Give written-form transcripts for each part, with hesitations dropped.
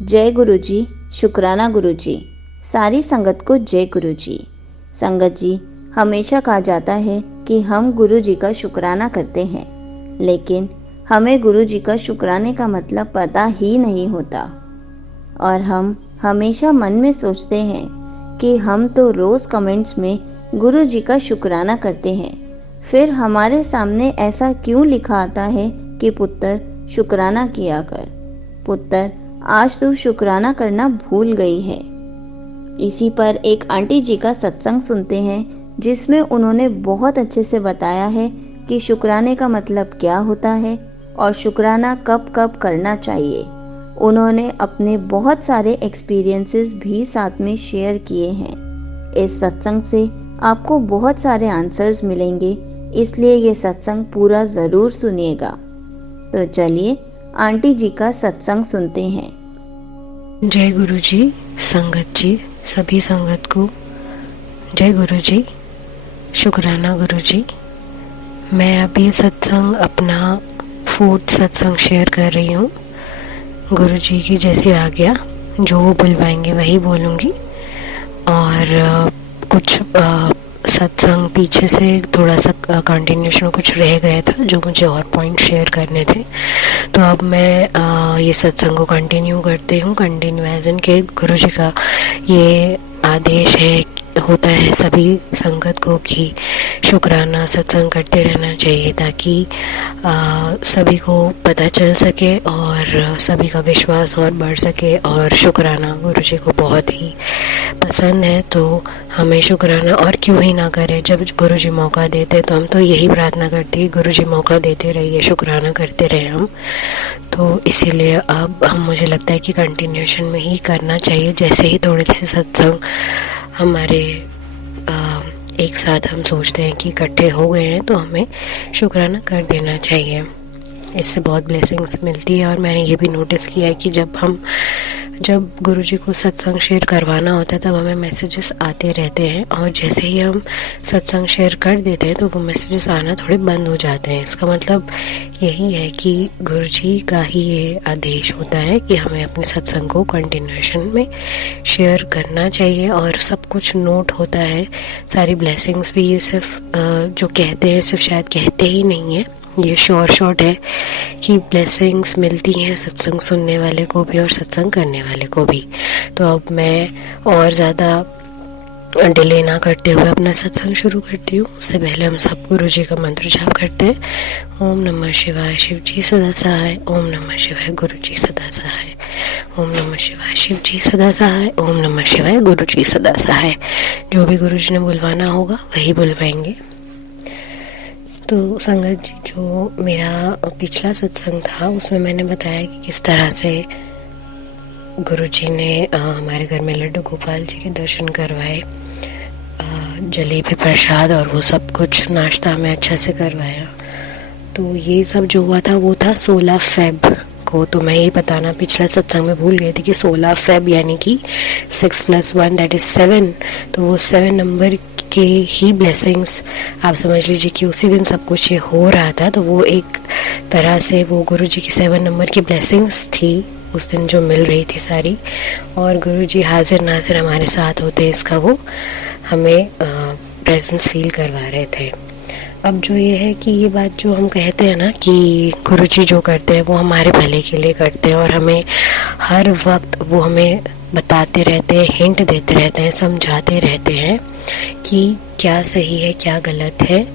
जय गुरु जी, शुक्राना गुरु जी। सारी संगत को जय गुरु जी। संगत जी, हमेशा कहा जाता है कि हम गुरु जी का शुक्राना करते हैं, लेकिन हमें गुरु जी का शुक्राने का मतलब पता ही नहीं होता। और हम हमेशा मन में सोचते हैं कि हम तो रोज़ कमेंट्स में गुरु जी का शुक्राना करते हैं, फिर हमारे सामने ऐसा क्यों लिखा आता है कि पुत्र शुक्राना किया कर। पुत्र, आज तू शुक्राना करना भूल गई है। इसी पर एक आंटी जी का सत्संग सुनते हैं, जिसमें उन्होंने बहुत अच्छे से बताया है कि शुक्राने का मतलब क्या होता है और शुक्राना कब कब करना चाहिए। उन्होंने अपने बहुत सारे एक्सपीरियंसेस भी साथ में शेयर किए हैं। इस सत्संग से आपको बहुत सारे आंसर्स मिलेंगे, इसलिए ये सत्संग पूरा ज़रूर सुनिएगा। तो चलिए आंटी जी का सत्संग सुनते हैं। जय गुरु जी, संगत जी, सभी संगत को जय गुरु जी, शुक्राना गुरु जी। मैं अभी सत्संग अपना 4th सत्संग शेयर कर रही हूँ। गुरु जी की जैसी आज्ञा, जो वो बुलवाएंगे वही बोलूँगी। और कुछ सत्संग पीछे से थोड़ा सा कंटिन्यूशन कुछ रह गया था, जो मुझे और पॉइंट शेयर करने थे। तो अब मैं ये सत्संग को कंटिन्यू करती हूँ। कंटिन्यू एज इन के गुरु जी का ये आदेश होता है सभी संगत को कि शुक्राना सत्संग करते रहना चाहिए, ताकि सभी को पता चल सके और सभी का विश्वास और बढ़ सके। और शुक्राना गुरु जी को बहुत ही पसंद है, तो हमें शुक्राना और क्यों ही ना करें। जब गुरु जी मौका देते तो हम तो यही प्रार्थना करते हैं, गुरु जी मौका देते रहिए, शुक्राना करते रहे हम। तो इसीलिए अब मुझे लगता है कि कंटिन्यूशन में ही करना चाहिए। जैसे ही थोड़े से सत्संग हमारे एक साथ हम सोचते हैं कि इकट्ठे हो गए हैं, तो हमें शुक्राना कर देना चाहिए। इससे बहुत ब्लेसिंग्स मिलती है। और मैंने ये भी नोटिस किया है कि जब गुरु जी को सत्संग शेयर करवाना होता है, तब हमें मैसेजेस आते रहते हैं, और जैसे ही हम सत्संग शेयर कर देते हैं तो वो मैसेजेस आना थोड़े बंद हो जाते हैं। इसका मतलब यही है कि गुरु जी का ही ये आदेश होता है कि हमें अपने सत्संग को कंटिन्यूएशन में शेयर करना चाहिए। और सब कुछ नोट होता है, सारी ब्लेसिंग्स भी। ये सिर्फ जो कहते हैं सिर्फ शायद कहते ही नहीं है, ये शॉर्ट है कि ब्लेसिंग्स मिलती हैं सत्संग सुनने वाले को भी और सत्संग करने वाले को भी। तो अब मैं और ज़्यादा डिले ना करते हुए अपना सत्संग शुरू करती हूँ। उससे पहले हम सब गुरु जी का मंत्र जाप करते हैं। ओम नमः शिवाय, शिव जी सदा सहाय। ओम नमः शिवाय, गुरु जी सदा सहाय। ओम नमः शिवाय, शिव जी सदा सहाय। ओम नमः शिवाय, गुरु जी सदा सहाय। जो भी गुरु जी ने बुलवाना होगा वही बुलवाएंगे। तो संगत जी, जो मेरा पिछला सत्संग था उसमें मैंने बताया कि किस तरह से गुरु जी ने हमारे घर में लड्डू गोपाल जी के दर्शन करवाए, जलेबी प्रसाद और वो सब कुछ नाश्ता में अच्छा से करवाया। तो ये सब जो हुआ था वो था 16 फेब को। तो मैं ये बताना पिछला सत्संग में भूल गई थी कि 16 फेब यानी कि 6 + 1 दैट इज़ 7। तो वो 7 नंबर के ही ब्लेसिंग्स आप समझ लीजिए कि उसी दिन सब कुछ ये हो रहा था। तो वो एक तरह से वो गुरु जी की 7 नंबर की ब्लेसिंग्स थी उस दिन जो मिल रही थी सारी। और गुरु जी हाजिर नाजिर हमारे साथ होते हैं, इसका वो हमें प्रेजेंस फील करवा रहे थे। अब जो ये है कि ये बात जो हम कहते हैं ना कि गुरु जी जो करते हैं वो हमारे भले के लिए करते हैं, और हमें हर वक्त वो हमें बताते रहते हैं, हिंट देते रहते हैं, समझाते रहते हैं कि क्या सही है क्या गलत है।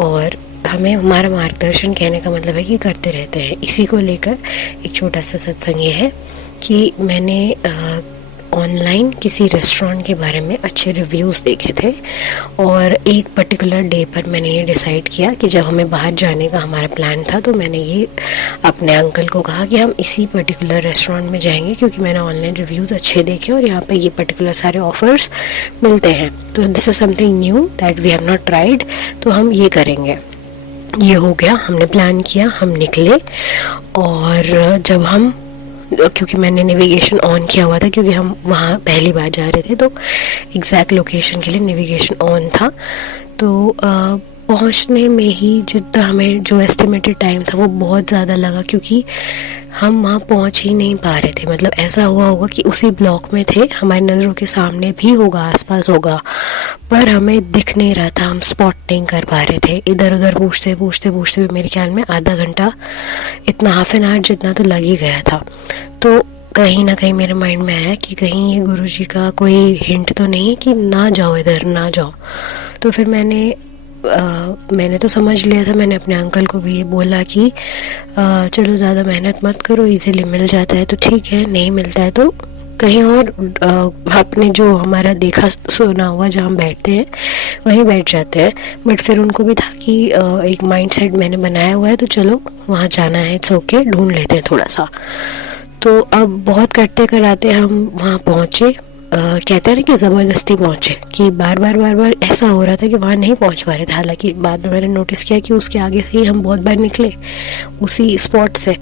और हमें हमारा मार्गदर्शन कहने का मतलब है कि करते रहते हैं। इसी को लेकर एक छोटा सा सत्संग ये है कि मैंने ऑनलाइन किसी रेस्टोरेंट के बारे में अच्छे रिव्यूज़ देखे थे, और एक पर्टिकुलर डे पर मैंने ये डिसाइड किया कि जब हमें बाहर जाने का हमारा प्लान था, तो मैंने ये अपने अंकल को कहा कि हम इसी पर्टिकुलर रेस्टोरेंट में जाएंगे, क्योंकि मैंने ऑनलाइन रिव्यूज़ अच्छे देखे और यहाँ पे ये पर्टिकुलर सारे ऑफर्स मिलते हैं। तो this is something new that we have not tried, तो हम ये करेंगे। ये हो गया, हमने प्लान किया, हम निकले। और जब हम, क्योंकि मैंने नेविगेशन ऑन किया हुआ था, क्योंकि हम वहाँ पहली बार जा रहे थे, तो एग्जैक्ट लोकेशन के लिए नेविगेशन ऑन था। तो पहुंचने में ही जितना हमें जो एस्टिमेटेड टाइम था वो बहुत ज़्यादा लगा, क्योंकि हम वहाँ पहुंच ही नहीं पा रहे थे। मतलब ऐसा हुआ होगा कि उसी ब्लॉक में थे, हमारी नज़रों के सामने भी होगा, आसपास होगा, पर हमें दिख नहीं रहा था, हम स्पॉट नहीं कर पा रहे थे। इधर उधर पूछते पूछते पूछते भी मेरे ख्याल में आधा घंटा, इतना हाफ एन आवर जितना तो लग ही गया था। तो कहीं ना कहीं मेरे माइंड में आया कि कहीं ये गुरुजी का कोई हिंट तो नहीं है कि ना जाओ, इधर ना जाओ। तो फिर मैंने तो समझ लिया था, मैंने अपने अंकल को भी ये बोला कि चलो ज़्यादा मेहनत मत करो, इजीली मिल जाता है तो ठीक है, नहीं मिलता है तो कहीं और अपने जो हमारा देखा सुना हुआ जहाँ हम बैठते हैं वहीं बैठ जाते हैं। बट फिर उनको भी था कि एक माइंड सेट मैंने बनाया हुआ है तो चलो वहाँ जाना है, इट्स ओके, ढूंढ लेते हैं थोड़ा सा। तो अब बहुत करते कराते हम वहाँ पहुँचे। कहते हैं ना कि ज़बरदस्ती पहुँचे, कि बार बार ऐसा हो रहा था कि वहाँ नहीं पहुँच पा रहे थे। हालांकि बाद में मैंने नोटिस किया कि उसके आगे से ही हम बहुत बार निकले उसी स्पॉट से,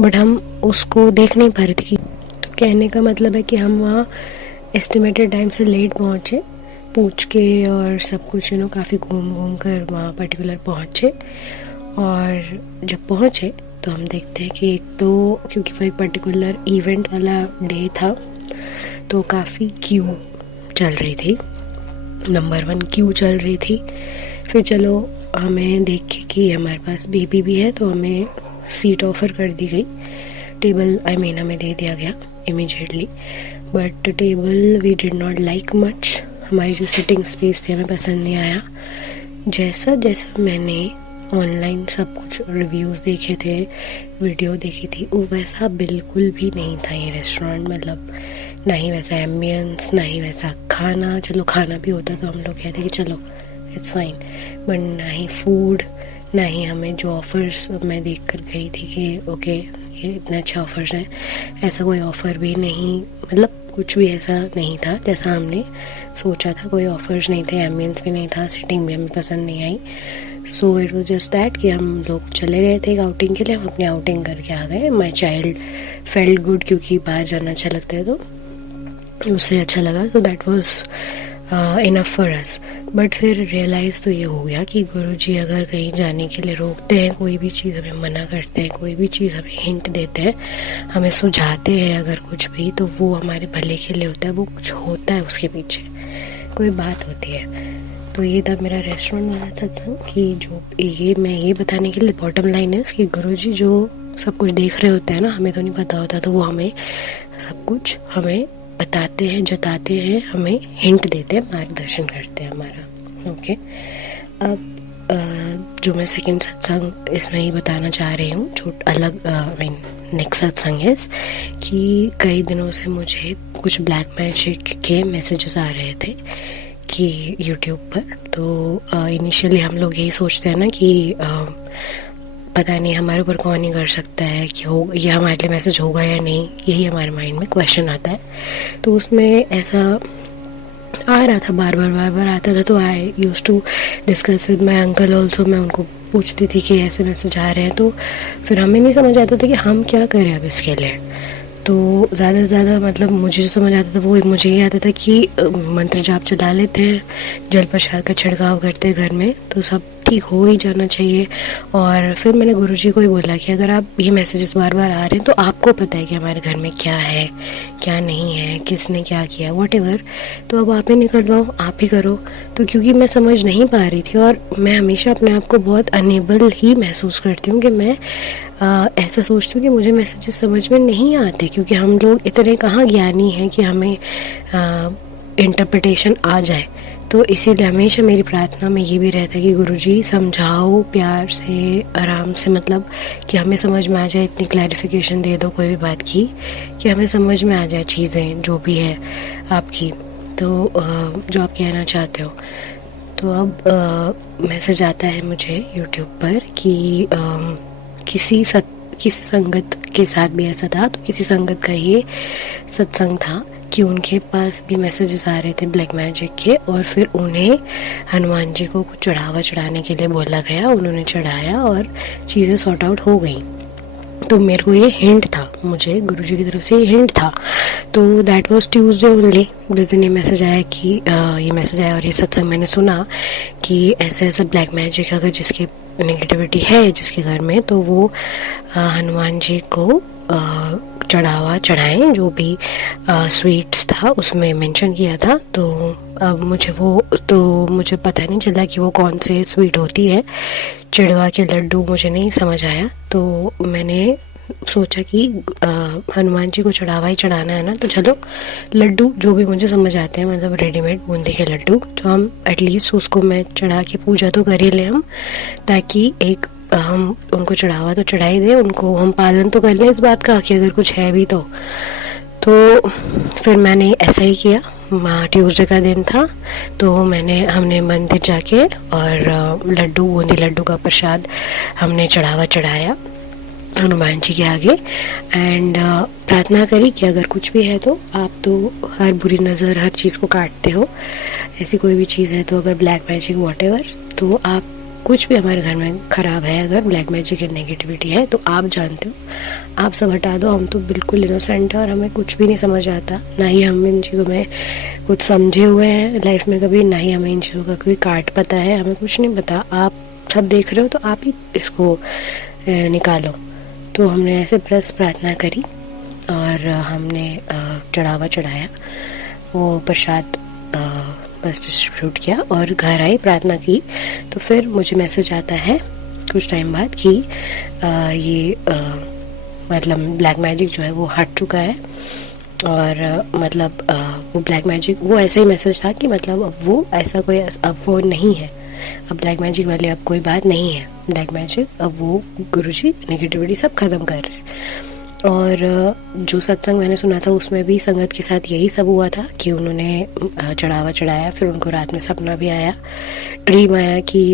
बट हम उसको देख नहीं पा रहे थे। तो कहने का मतलब है कि हम वहाँ एस्टिमेटेड टाइम से लेट पहुँचे, पूछ के और सब कुछ काफ़ी घूम कर वहाँ पर्टिकुलर पहुँचे। और जब पहुँचे तो हम देखते हैं कि एक तो, क्योंकि वो एक पर्टिकुलर इवेंट वाला डे था, तो काफ़ी क्यू चल रही थी, नंबर 1 क्यू चल रही थी। फिर चलो हमें देख के कि हमारे पास बेबी भी है तो हमें सीट ऑफ़र कर दी गई, टेबल हमें दे दिया गया immediately. But table we did not like much, हमारी जो सिटिंग स्पेस थी हमें पसंद नहीं आया। जैसा मैंने ऑनलाइन सब कुछ रिव्यूज़ देखे थे, वीडियो देखी थी, वो वैसा बिल्कुल भी नहीं था ये रेस्टोरेंट। मतलब ना ही वैसा एम्बियंस, ना ही वैसा खाना। चलो खाना भी होता तो हम लोग कहते कि चलो इट्स फाइन, बट ना ही फूड, ना ही हमें जो ऑफ़र्स मैं देख कर गई थी कि ओके ये इतने अच्छे ऑफ़र्स हैं, ऐसा कोई ऑफ़र भी नहीं, मतलब कुछ भी ऐसा नहीं था जैसा हमने सोचा था। कोई ऑफ़र्स नहीं थे, एम्बियंस भी नहीं था, सिटिंग भी हमें पसंद नहीं आई। So it was just that कि हम लोग चले गए थे एक आउटिंग के लिए, हम अपनी आउटिंग करके आ गए। माई चाइल्ड फेल्ट गुड, क्योंकि बाहर जाना अच्छा लगता है तो उससे अच्छा लगा, तो that was enough for us. But फिर रियलाइज़ तो ये हो गया कि गुरुजी अगर कहीं जाने के लिए रोकते हैं, कोई भी चीज़ हमें मना करते हैं, कोई भी चीज़ हमें हिंट देते हैं, हमें सुझाते हैं अगर कुछ भी, तो वो हमारे भले के लिए होता है, वो कुछ होता है उसके पीछे, कोई बात होती है। तो ये था मेरा रेस्टोरेंट वाला सत्संग, कि जो मैं ये बताने के लिए बॉटम लाइन है कि गुरुजी जो सब कुछ देख रहे होते हैं ना, हमें तो नहीं पता होता, तो वो हमें सब कुछ हमें बताते हैं, जताते हैं, हमें हिंट देते हैं, मार्गदर्शन करते हैं हमारा। ओके, अब जो मैं सेकंड सत्संग इसमें ही बताना चाह रही हूँ, अलग नेक्स्ट सत्संग है कि कई दिनों से मुझे कुछ ब्लैक मैजिक के मैसेजेस आ रहे थे कि यूट्यूब पर। तो इनिशियली हम लोग यही सोचते हैं ना कि पता नहीं हमारे ऊपर कौन ही कर सकता है कि हो ये हमारे लिए मैसेज होगा या नहीं, यही हमारे माइंड में क्वेश्चन आता है। तो उसमें ऐसा आ रहा था, बार बार आता था। तो I used to discuss with my uncle also, मैं उनको पूछती थी कि ऐसे मैसेज आ रहे हैं, तो फिर हमें नहीं समझ आता था कि हम क्या करें अब इसके लिए। तो ज़्यादा से ज़्यादा मतलब मुझे जो समझ आता था वो मुझे ये आता था कि मंत्र जाप चला लेते हैं, जल प्रसाद का छिड़काव करते हैं घर में, तो सब ठीक हो ही जाना चाहिए। और फिर मैंने गुरुजी को ही बोला कि अगर आप ये मैसेजेस बार बार आ रहे हैं तो आपको पता है कि हमारे घर में क्या है क्या नहीं है, किसने क्या किया, व्हाटएवर, तो अब आप ही निकलवाओ, आप ही करो। तो क्योंकि मैं समझ नहीं पा रही थी और मैं हमेशा अपने आप को बहुत अनेबल ही महसूस करती हूँ कि मैं ऐसा सोचती हूँ कि मुझे मैसेजेस समझ में नहीं आते, क्योंकि हम लोग इतने कहाँ ज्ञानी हैं कि हमें इंटरप्रिटेशन आ जाए। तो इसीलिए हमेशा मेरी प्रार्थना में ये भी रहता है कि गुरुजी समझाओ प्यार से, आराम से, मतलब कि हमें समझ में आ जाए, इतनी क्लैरिफिकेशन दे दो कोई भी बात की कि हमें समझ में आ जाए चीज़ें जो भी है आपकी, तो जो आप कहना चाहते हो। तो अब मैसेज आता है मुझे यूट्यूब पर कि किसी संगत के साथ भी ऐसा था, तो किसी संगत का ये सत्संग था कि उनके पास भी मैसेजेस आ रहे थे ब्लैक मैजिक के, और फिर उन्हें हनुमान जी को कुछ चढ़ावा चढ़ाने के लिए बोला गया, उन्होंने चढ़ाया और चीज़ें सॉर्ट आउट हो गई। तो मेरे को ये हिंट था, मुझे गुरुजी की तरफ से ये हिंट था। तो दैट वाज ट्यूसडे ओनली, जिस दिन ये मैसेज आया कि ये मैसेज आया और ये सत्संग मैंने सुना कि ऐसा ऐसा ब्लैक मैजिक अगर जिसकी नेगेटिविटी है जिसके घर में, तो वो हनुमान जी को चढ़ावा चढ़ाएं। जो भी स्वीट्स था उसमें मेंशन किया था। तो अब मुझे पता नहीं चला कि वो कौन से स्वीट होती है। चिड़वा के लड्डू मुझे नहीं समझ आया, तो मैंने सोचा कि हनुमान जी को चढ़ावा ही चढ़ाना है ना, तो चलो लड्डू जो भी मुझे समझ आते हैं, मतलब रेडीमेड बूंदी के लड्डू, तो हम एटलीस्ट उसको मैं चढ़ा के पूजा तो कर ही लें हम, ताकि एक हम उनको चढ़ावा तो चढ़ा ही दें, उनको हम पालन तो कर लें इस बात का कि अगर कुछ है भी तो फिर मैंने ऐसा ही किया। ट्यूसडे का दिन था, तो हमने मंदिर जाके और लड्डू बूंदी लड्डू का प्रसाद हमने चढ़ावा चढ़ाया हनुमान जी के आगे एंड प्रार्थना करी कि अगर कुछ भी है तो आप तो हर बुरी नज़र हर चीज़ को काटते हो, ऐसी कोई भी चीज़ है तो अगर ब्लैक मैजिक वॉटेवर, तो आप कुछ भी हमारे घर में ख़राब है, अगर ब्लैक मैजिक की नेगेटिविटी है तो आप जानते हो, आप सब हटा दो। हम तो बिल्कुल इनोसेंट है और हमें कुछ भी नहीं समझ आता, ना ही हम इन चीज़ों में कुछ समझे हुए हैं लाइफ में कभी, ना ही हमें इन चीज़ों का कोई काट पता है, हमें कुछ नहीं पता। आप सब देख रहे हो तो आप ही इसको निकालो। तो हमने ऐसे प्रार्थना करी और हमने चढ़ावा चढ़ाया, वो प्रसाद बस डिस्ट्रीब्यूट किया और घर आई, प्रार्थना की। तो फिर मुझे मैसेज आता है कुछ टाइम बाद कि ये मतलब ब्लैक मैजिक जो है वो हट चुका है और मतलब वो ब्लैक मैजिक, वो ऐसा ही मैसेज था कि मतलब अब वो ऐसा कोई अब वो नहीं है, अब ब्लैक मैजिक वाली अब कोई बात नहीं है, ब्लैक मैजिक अब वो गुरुजी नेगेटिविटी सब ख़त्म कर रहे हैं। और जो सत्संग मैंने सुना था उसमें भी संगत के साथ यही सब हुआ था कि उन्होंने चढ़ावा चढ़ाया, फिर उनको रात में सपना भी आया, ड्रीम आया कि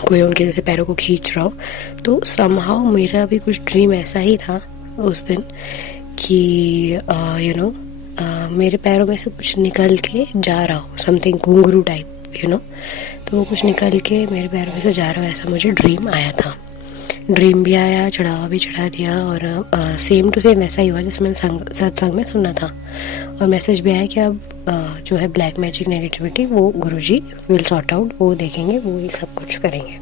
कोई उनके जैसे पैरों को खींच रहा हो। तो समहाउ मेरा भी कुछ ड्रीम ऐसा ही था उस दिन कि मेरे पैरों में से कुछ निकल के जा रहा हो, समथिंग घुंघरू टाइप तो वो कुछ निकल के मेरे पैरों में से जा रहा हो, ऐसा मुझे ड्रीम आया था। ड्रीम भी आया, चढ़ावा भी चढ़ा दिया और सेम टू सेम वैसा ही हुआ जैसे मैंने सत्संग में सुना था। और मैसेज भी आया कि अब जो है ब्लैक मैजिक नेगेटिविटी वो गुरुजी विल सॉर्ट आउट, वो देखेंगे, वो ही सब कुछ करेंगे।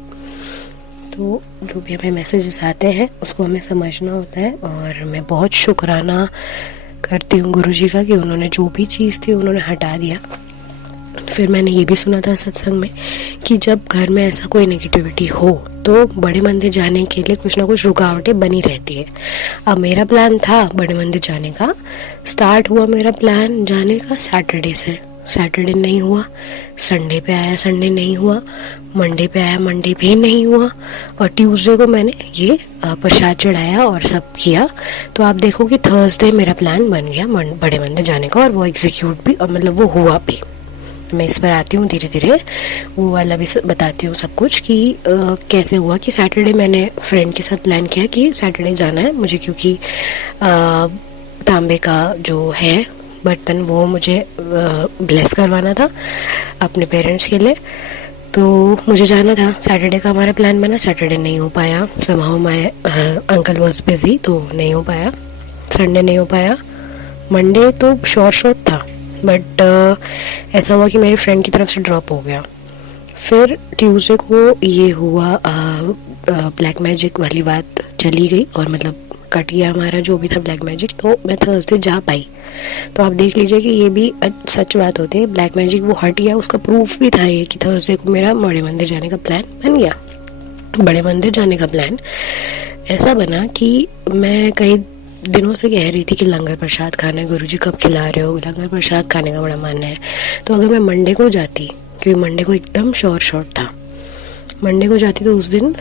तो जो भी हमें मैसेजेस आते हैं उसको हमें समझना होता है और मैं बहुत शुक्राना करती हूँ गुरुजी का कि उन्होंने जो भी चीज़ थी उन्होंने हटा दिया। फिर मैंने ये भी सुना था सत्संग में कि जब घर में ऐसा कोई नेगेटिविटी हो तो बड़े मंदिर जाने के लिए कुछ ना कुछ रुकावटें बनी रहती है। अब मेरा प्लान था बड़े मंदिर जाने का, स्टार्ट हुआ मेरा प्लान जाने का सैटरडे से, सैटरडे नहीं हुआ, संडे पे आया, संडे नहीं हुआ, मंडे पे आया, मंडे भी नहीं हुआ, और ट्यूसडे को मैंने ये प्रसाद चढ़ाया और सब किया। तो आप देखो कि थर्सडे मेरा प्लान बन गया बड़े मंदिर जाने का और वो एग्जीक्यूट भी, और मतलब वो हुआ भी। मैं इस पर आती हूँ धीरे धीरे, वो वाला भी बताती हूँ सब कुछ कि कैसे हुआ। कि सैटरडे मैंने फ्रेंड के साथ प्लान किया कि सैटरडे जाना है मुझे, क्योंकि तांबे का जो है बर्तन वो मुझे ब्लेस करवाना था अपने पेरेंट्स के लिए, तो मुझे जाना था। सैटरडे का हमारा प्लान बना, सैटरडे नहीं हो पाया, somehow my uncle was busy तो नहीं हो पाया, संडे नहीं हो पाया, मंडे तो शॉर्ट था बट ऐसा हुआ कि मेरी फ्रेंड की तरफ से ड्रॉप हो गया। फिर ट्यूसडे को ये हुआ, ब्लैक मैजिक वाली बात चली गई और मतलब कट गया हमारा जो भी था ब्लैक मैजिक, तो मैं थर्सडे जा पाई। तो आप देख लीजिए कि ये भी सच बात होती है, ब्लैक मैजिक वो हट गया, उसका प्रूफ भी था ये कि थर्सडे को मेरा बड़े मंदिर जाने का प्लान बन गया। बड़े मंदिर जाने का प्लान ऐसा बना कि मैं कई दिनों से कह रही थी कि लंगर प्रसाद खाना है, गुरुजी कब खिला रहे हो, लंगर प्रसाद खाने का बड़ा मन है। तो अगर मैं मंडे को जाती, क्योंकि मंडे को एकदम शॉर्ट था, मंडे को जाती तो उस दिन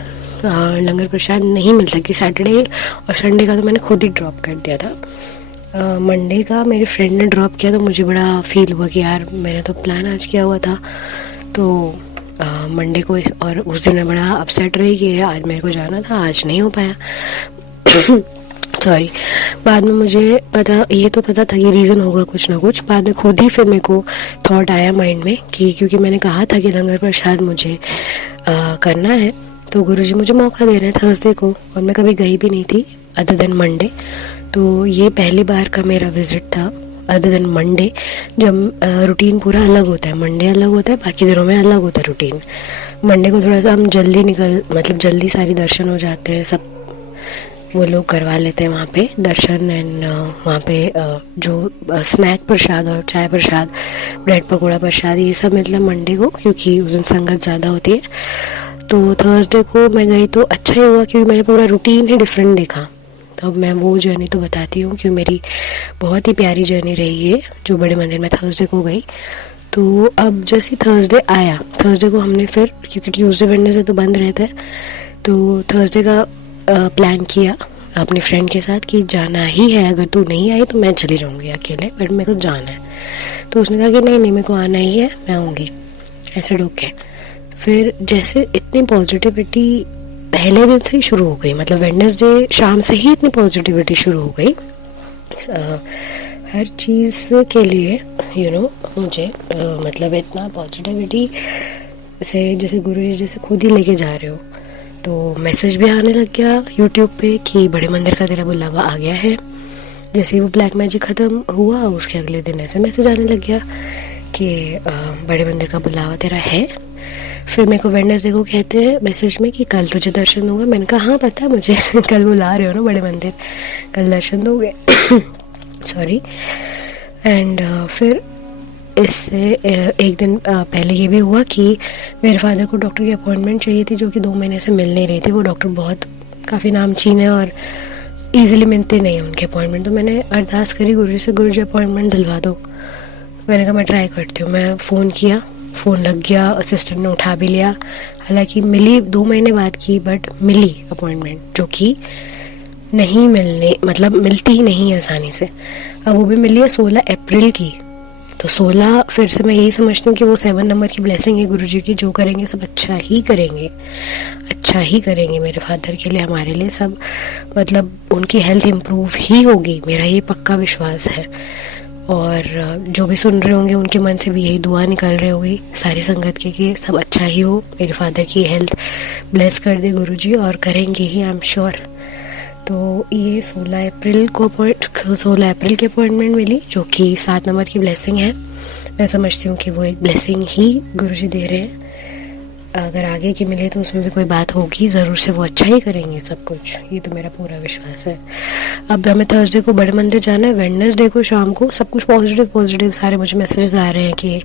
लंगर प्रसाद नहीं मिलता, कि सैटरडे और संडे का तो मैंने खुद ही ड्रॉप कर दिया था। मंडे का मेरे फ्रेंड ने ड्रॉप किया तो मुझे बड़ा फील हुआ कि यार मैंने तो प्लान आज किया हुआ था। तो मंडे को, और उस दिन मैं बड़ा अपसेट रही कि आज मेरे को जाना था, आज नहीं हो पाया सॉरी। बाद में मुझे ये तो पता था कि रीज़न होगा कुछ ना कुछ। बाद में खुद ही फिर मेरे को थॉट आया माइंड में कि क्योंकि मैंने कहा था कि लंगर प्रसाद मुझे करना है, तो गुरुजी मुझे मौका दे रहे हैं थर्सडे को, और मैं कभी गई भी नहीं थी अदर देन मंडे। तो ये पहली बार का मेरा विजिट था, अदर देन मंडे, जब रूटीन पूरा अलग होता है। मंडे अलग होता है, बाकी दिनों में अलग होता है रूटीन। मंडे को थोड़ा सा हम जल्दी सारी दर्शन हो जाते हैं, सब वो लोग करवा लेते हैं वहाँ पे दर्शन। एंड वहाँ पे जो स्नैक प्रसाद और चाय प्रसाद, ब्रेड पकौड़ा प्रसाद, ये सब मिलता है मंडे को, क्योंकि उस दिन संगत ज़्यादा होती है। तो थर्सडे को मैं गई तो अच्छा ही हुआ, क्योंकि मैंने पूरा रूटीन ही डिफरेंट देखा। तो अब मैं वो जर्नी तो बताती हूँ, क्योंकि मेरी बहुत ही प्यारी जर्नी रही है जो बड़े मंदिर में थर्सडे को गई। तो अब जैसे थर्सडे आया, थर्सडे को हमने फिर, क्योंकि ट्यूसडे वेडनेसडे तो बंद रहता है, तो थर्सडे का प्लान किया अपने फ्रेंड के साथ कि जाना ही है, अगर तू नहीं आई तो मैं चली जाऊँगी अकेले, बट मेरे को जाना है। तो उसने कहा कि नहीं मेरे को आना ही है, मैं आऊँगी। ऐसे डोक के फिर जैसे इतनी पॉजिटिविटी पहले दिन से ही शुरू हो गई, मतलब वेडनेसडे शाम से ही इतनी पॉजिटिविटी शुरू हो गई हर चीज़ के लिए, मुझे मतलब इतना पॉजिटिविटी से, जैसे गुरुजी जैसे खुद ही लेके जा रहे हो। तो मैसेज भी आने लग गया यूट्यूब पे कि बड़े मंदिर का तेरा बुलावा आ गया है। जैसे वो ब्लैक मैजिक ख़त्म हुआ, उसके अगले दिन ऐसे मैसेज आने लग गया कि बड़े मंदिर का बुलावा तेरा है। फिर मेरे को वेडनेसडे को कहते हैं मैसेज में कि कल तुझे दर्शन दूंगा। मैंने कहा हाँ पता है मुझे कल बुला रहे हो ना बड़े मंदिर, कल दर्शन दोगे सॉरी। एंड फिर इससे एक दिन पहले ये भी हुआ कि मेरे फादर को डॉक्टर की अपॉइंटमेंट चाहिए थी, जो कि 2 महीने से मिल नहीं रही थी। वो डॉक्टर काफ़ी नामचीन है और ईजिली मिलते नहीं है उनके अपॉइंटमेंट। तो मैंने अरदास करी गुरुजी से, गुरुजी अपॉइंटमेंट दिलवा दो। मैंने कहा मैं ट्राई करती हूँ। मैं फ़ोन किया, फ़ोन लग गया, असिस्टेंट ने उठा भी लिया। हालांकि मिली 2 महीने बाद की, बट मिली अपॉइंटमेंट, जो कि नहीं मिलती ही नहीं है आसानी से। अब वो भी मिली है 16 अप्रैल की। तो 16 फिर से मैं यही समझती हूँ कि वो 7 नंबर की ब्लेसिंग है गुरुजी की, जो करेंगे सब अच्छा ही करेंगे, अच्छा ही करेंगे मेरे फादर के लिए, हमारे लिए सब, मतलब उनकी हेल्थ इम्प्रूव ही होगी, मेरा ये पक्का विश्वास है। और जो भी सुन रहे होंगे उनके मन से भी यही दुआ निकल रही होगी सारी संगत के कि सब अच्छा ही हो, मेरे फादर की हेल्थ ब्लेस कर दे गुरुजी, और करेंगे ही, आई एम श्योर। तो ये 16 अप्रैल की अपॉइंटमेंट मिली, जो कि 7 नंबर की ब्लेसिंग है। मैं समझती हूँ कि वो एक ब्लेसिंग ही गुरुजी दे रहे हैं। अगर आगे की मिले तो उसमें भी कोई बात होगी, ज़रूर से वो अच्छा ही करेंगे सब कुछ, ये तो मेरा पूरा विश्वास है। अब हमें थर्सडे को बड़े मंदिर जाना है, वेडनेसडे को शाम को सब कुछ पॉजिटिव सारे मुझे मैसेजेस आ रहे हैं कि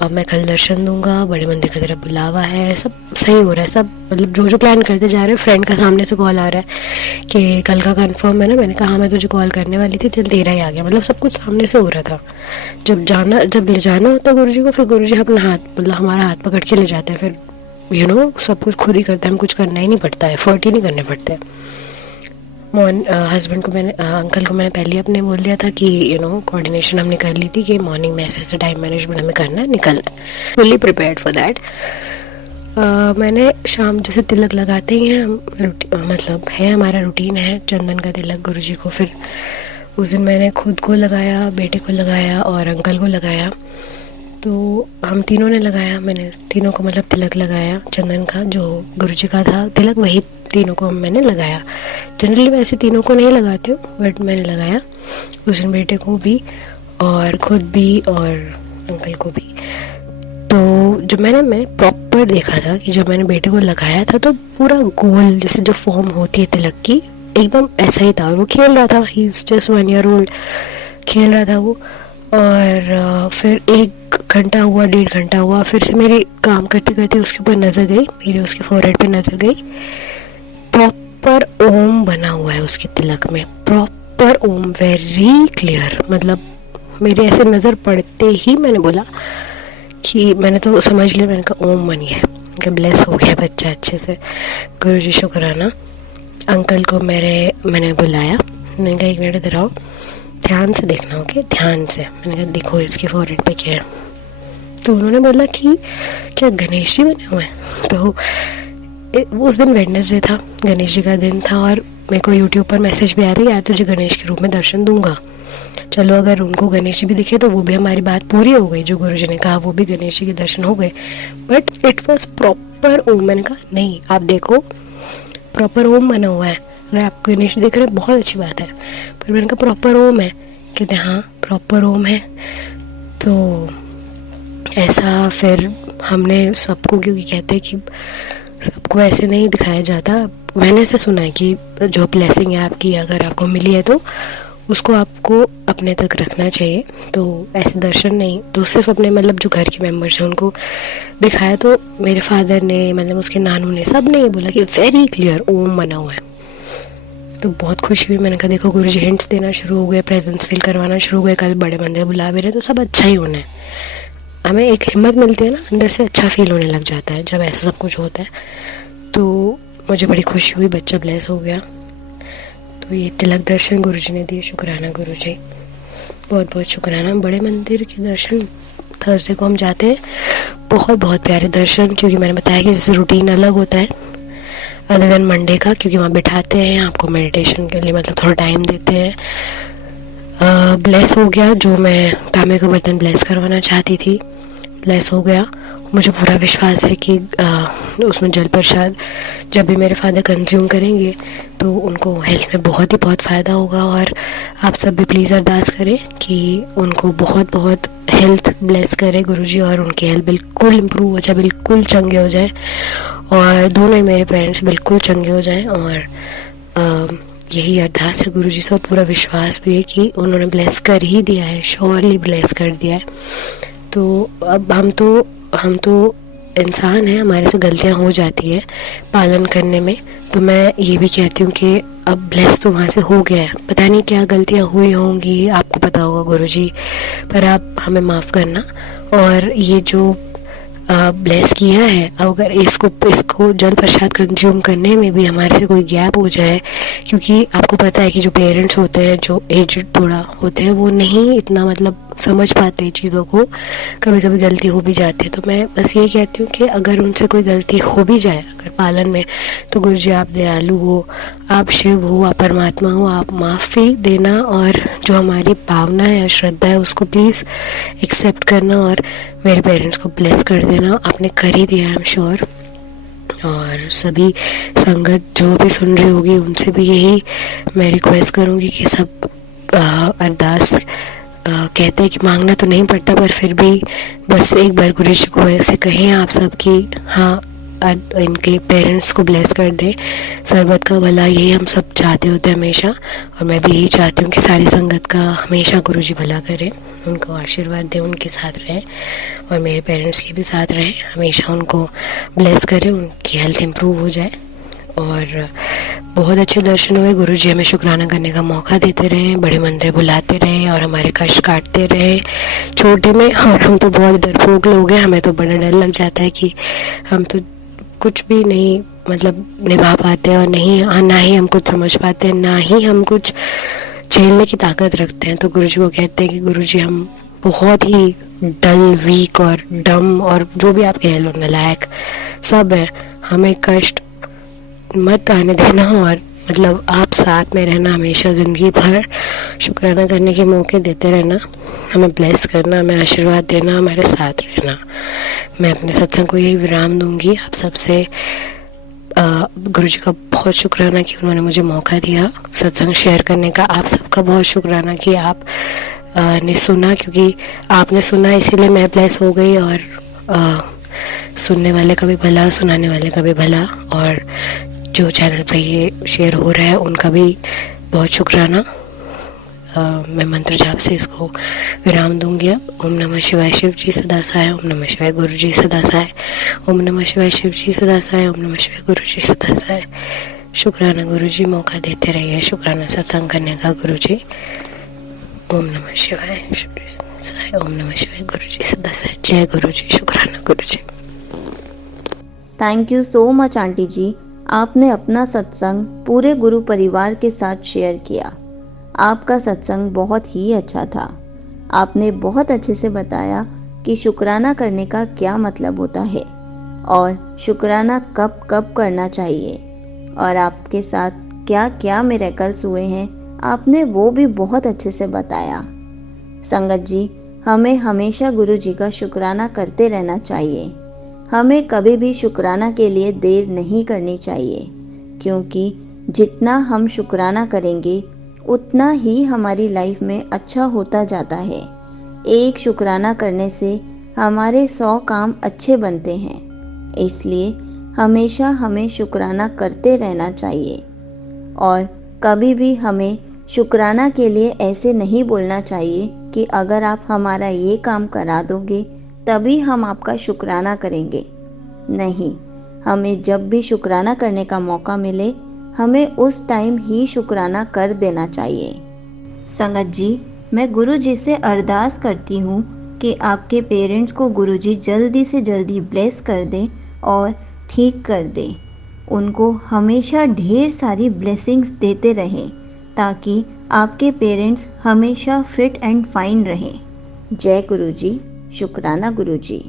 अब मैं कल दर्शन दूंगा, बड़े मंदिर का तेरा बुलावा है, सब सही हो रहा है, सब मतलब जो प्लान करते जा रहे हैं। फ्रेंड का सामने से कॉल आ रहा है कि कल का कंफर्म है ना। मैंने कहा हाँ मैं तुझे कॉल करने वाली थी, चल तेरा ही आ गया। मतलब सब कुछ सामने से हो रहा था। जब ले जाना होता गुरुजी को, फिर गुरुजी अपना हाथ, मतलब हमारा हाथ पकड़ के ले जाते हैं। फिर सब कुछ खुद ही करते हैं, हम कुछ करना ही नहीं पड़ता है, एफर्ट ही नहीं करने पड़ते। हस्बैंड को मैंने अंकल को मैंने पहले अपने बोल दिया था कि कोऑर्डिनेशन हमने कर ली थी कि मॉर्निंग में ऐसे टाइम मैनेजमेंट हमें करना है, निकलना है, फुल्ली प्रिपेयर्ड फॉर दैट। मैंने शाम जैसे तिलक लगाते ही हैं, मतलब है हमारा रूटीन है चंदन का तिलक गुरुजी को। फिर उस दिन मैंने खुद को लगाया, बेटे को लगाया और अंकल को लगाया। तो हम तीनों ने लगाया, मैंने तीनों को मतलब तिलक लगाया चंदन का, जो गुरुजी का था तिलक, वही तीनों को मैंने लगाया। जनरली मैं ऐसे तीनों को नहीं लगाती हूँ, बट मैंने लगाया उस दिन, बेटे को भी और खुद भी और अंकल को भी। तो जब मैंने प्रॉपर देखा था कि जब मैंने बेटे को लगाया था तो पूरा गोल जैसे जो फॉर्म होती है तिलक की, एकदम ऐसा ही था। और वो खेल रहा था, he is just 1 year old, खेल रहा था वो। और फिर 1 घंटा हुआ, 1.5 घंटा हुआ, फिर से मेरी काम करते करते उसके ऊपर नज़र गई, मेरे उसके फोरहेड पे नज़र गई, प्रॉपर ओम बना हुआ है उसके तिलक में, प्रॉपर ओम, वेरी क्लियर। मतलब मेरे ऐसे नज़र पड़ते ही मैंने बोला कि मैंने तो समझ लिया, मैंने कहा ओम बन गया, कि ब्लेस हो गया बच्चा अच्छे से, गुरुजी शुक्राना। अंकल को मैंने बुलाया, मैंने कहा 1 मिनट इधर आओ, ध्यान से देखना, ओके, ध्यान से। मैंने कहा देखो इसके फोरहेड पे क्या है। तो उन्होंने बोला कि क्या गणेश जी बने हुए हैं। तो उस दिन वेडनेसडे था, गणेश जी का दिन था, और मेरे को यूट्यूब पर मैसेज भी आया था कि आज तुझे गणेश के रूप में दर्शन दूंगा। चलो अगर उनको गणेश जी भी दिखे तो वो भी हमारी बात पूरी हो गई, जो गुरुजी ने कहा वो भी गणेश जी के दर्शन हो गए। बट इट वॉज प्रॉपर ओम। मैंने कहा नहीं, आप देखो प्रॉपर ओम बना हुआ है। अगर आप गणेश देख रहे हैं बहुत अच्छी बात है, पर मैंने कहा प्रॉपर ओम है, कहते हाँ प्रॉपर ओम है। तो ऐसा फिर हमने सबको, क्योंकि कहते हैं कि सबको ऐसे नहीं दिखाया जाता, मैंने ऐसे सुना है कि जो ब्लेसिंग है आपकी अगर आपको मिली है तो उसको आपको अपने तक रखना चाहिए। तो ऐसे दर्शन नहीं, तो सिर्फ अपने मतलब जो घर के मेंबर्स हैं उनको दिखाया। तो मेरे फादर ने मतलब उसके नानू ने सब ने ये बोला कि वेरी क्लियर ओम बना हुआ है। तो बहुत खुशी हुई, मैंने कहा देखो गुरुजी हिंट्स देना शुरू हो गए, प्रेजेंस फील करवाना शुरू हो गए, कल बड़े मंदिर बुला भी रहे, तो सब अच्छा ही होना है। हमें एक हिम्मत मिलती है ना, अंदर से अच्छा फील होने लग जाता है जब ऐसा सब कुछ होता है। तो मुझे बड़ी खुशी हुई, बच्चा ब्लेस हो गया। तो ये तिलक दर्शन गुरुजी ने दिए, शुक्राना गुरुजी, बहुत बहुत शुक्राना। बड़े मंदिर के दर्शन थर्सडे को हम जाते हैं, बहुत बहुत प्यारे दर्शन, क्योंकि मैंने बताया कि जैसे रूटीन अलग होता है अदर देन मंडे का, क्योंकि वहाँ बिठाते हैं आपको मेडिटेशन के लिए, मतलब थोड़ा टाइम देते हैं। ब्लेस हो गया, जो मैं तांबे का बर्तन ब्लेस करवाना चाहती थी ब्लेस हो गया। मुझे पूरा विश्वास है कि उसमें जल प्रसाद जब भी मेरे फादर कंज्यूम करेंगे तो उनको हेल्थ में बहुत ही बहुत फ़ायदा होगा। और आप सब भी प्लीज़ अरदास करें कि उनको बहुत बहुत हेल्थ ब्लेस करे गुरुजी, और उनकी हेल्थ बिल्कुल इम्प्रूव हो जाए, बिल्कुल चंगे हो जाए, और दोनों ही मेरे पेरेंट्स बिल्कुल चंगे हो जाएं। और यही अरदास है गुरुजी से, और पूरा विश्वास भी है कि उन्होंने ब्लेस कर ही दिया है, श्योरली ब्लेस कर दिया है। तो अब हम तो इंसान हैं, हमारे से गलतियां हो जाती है पालन करने में। तो मैं ये भी कहती हूँ कि अब ब्लेस तो वहाँ से हो गया है, पता नहीं क्या गलतियां हुई होंगी, आपको पता होगा गुरुजी, पर आप हमें माफ़ करना। और ये जो ब्लेस किया है, अगर इसको जल प्रसाद कंज्यूम करने में भी हमारे से कोई गैप हो जाए, क्योंकि आपको पता है कि जो पेरेंट्स होते हैं, जो एज थोड़ा होते हैं, वो नहीं इतना मतलब समझ पाते चीज़ों को, कभी कभी गलती हो भी जाती है। तो मैं बस ये कहती हूँ कि अगर उनसे कोई गलती हो भी जाए अगर पालन में, तो गुरुजी आप दयालु हो, आप शिव हो, आप परमात्मा हो, आप माफ़ी देना, और जो हमारी भावना है, श्रद्धा है, उसको प्लीज़ एक्सेप्ट करना और मेरे पेरेंट्स को ब्लेस कर देना। आपने कर ही दिया, आई एम श्योर। और सभी संगत जो भी सुन रही होगी उनसे भी यही मैं रिक्वेस्ट करूँगी कि सब अरदास कहते हैं कि मांगना तो नहीं पड़ता, पर फिर भी बस एक बार गुरुजी को ऐसे कहें आप सब कि हाँ इनके पेरेंट्स को ब्लेस कर दें, सरबत का भला यही हम सब चाहते होते हैं हमेशा। और मैं भी यही चाहती हूँ कि सारी संगत का हमेशा गुरुजी भला करें, उनको आशीर्वाद दें, उनके साथ रहें, और मेरे पेरेंट्स के भी साथ रहें, हमेशा उनको ब्लेस करें, उनकी हेल्थ इम्प्रूव हो जाए। और बहुत अच्छे दर्शन हुए, गुरुजी हमें शुक्राना करने का मौका देते रहे, बड़े मंदिर बुलाते रहे और हमारे कष्ट काटते रहे छोटे में। और हम तो बहुत डरपोक लोग हैं, हमें तो बड़ा डर लग जाता है कि हम तो कुछ भी नहीं मतलब निभा पाते, और ना ही हम कुछ समझ पाते हैं, ना ही हम कुछ झेलने की ताकत रखते हैं। तो गुरुजी को कहते हैं कि गुरुजी हम बहुत ही डल, वीक और डम, और जो भी आप कह लो, नालायक सब है, हमें कष्ट मत आने देना, और मतलब आप साथ में रहना, हमेशा ज़िंदगी भर शुक्राना करने के मौके देते रहना, हमें ब्लेस करना, हमें आशीर्वाद देना, हमारे साथ रहना। मैं अपने सत्संग को यही विराम दूंगी। आप सबसे गुरुजी का बहुत शुक्राना कि उन्होंने मुझे मौका दिया सत्संग शेयर करने का। आप सबका बहुत शुक्राना कि आप ने सुना, क्योंकि आपने सुना इसीलिए मैं ब्लेस हो गई। और सुनने वाले का भी भला, सुनाने वाले का भी भला, और जो चैनल पे ये शेयर हो रहा है उनका भी बहुत शुक्राना। मैं मंत्र जाप से इसको विराम दूंगी अब। ओम नमः शिवाय शिव जी सदा सहाय, ओम नमः शिवाय गुरु जी सदा सहाय, ओम नमः शिवाय शिव जी सदा सहाय, ओम नमः शिवाय गुरु जी सदा सहाय। शुक्राना गुरु जी, मौका देते रहिए, शुक्राना सत्संग करने का गुरु जी। ओम नमः शिवाय शिव जी सदा सहाय, ओम नमः शिवाय गुरु जी सदा सहाय। जय गुरु जी, शुक्राना Guru ji. Thank you so much aunty ji, आपने अपना सत्संग पूरे गुरु परिवार के साथ शेयर किया। आपका सत्संग बहुत ही अच्छा था। आपने बहुत अच्छे से बताया कि शुक्राना करने का क्या मतलब होता है और शुक्राना कब कब करना चाहिए, और आपके साथ क्या क्या मिरेकल्स हुए हैं आपने वो भी बहुत अच्छे से बताया। संगत जी, हमें हमेशा गुरु जी का शुक्राना करते रहना चाहिए। हमें कभी भी शुक्राना के लिए देर नहीं करनी चाहिए, क्योंकि जितना हम शुक्राना करेंगे उतना ही हमारी लाइफ में अच्छा होता जाता है। एक शुक्राना करने से हमारे 100 काम अच्छे बनते हैं। इसलिए हमेशा हमें शुक्राना करते रहना चाहिए और कभी भी हमें शुक्राना के लिए ऐसे नहीं बोलना चाहिए कि अगर आप हमारा ये काम करा दोगे तभी हम आपका शुक्राना करेंगे। नहीं, हमें जब भी शुक्राना करने का मौका मिले हमें उस टाइम ही शुक्राना कर देना चाहिए। संगत जी, मैं गुरु जी से अरदास करती हूँ कि आपके पेरेंट्स को गुरु जी जल्दी से जल्दी ब्लेस कर दें और ठीक कर दें। उनको हमेशा ढेर सारी ब्लेसिंग्स देते रहें ताकि आपके पेरेंट्स हमेशा फिट एंड फाइन रहें। जय गुरु जी। शुक्राना गुरु जी।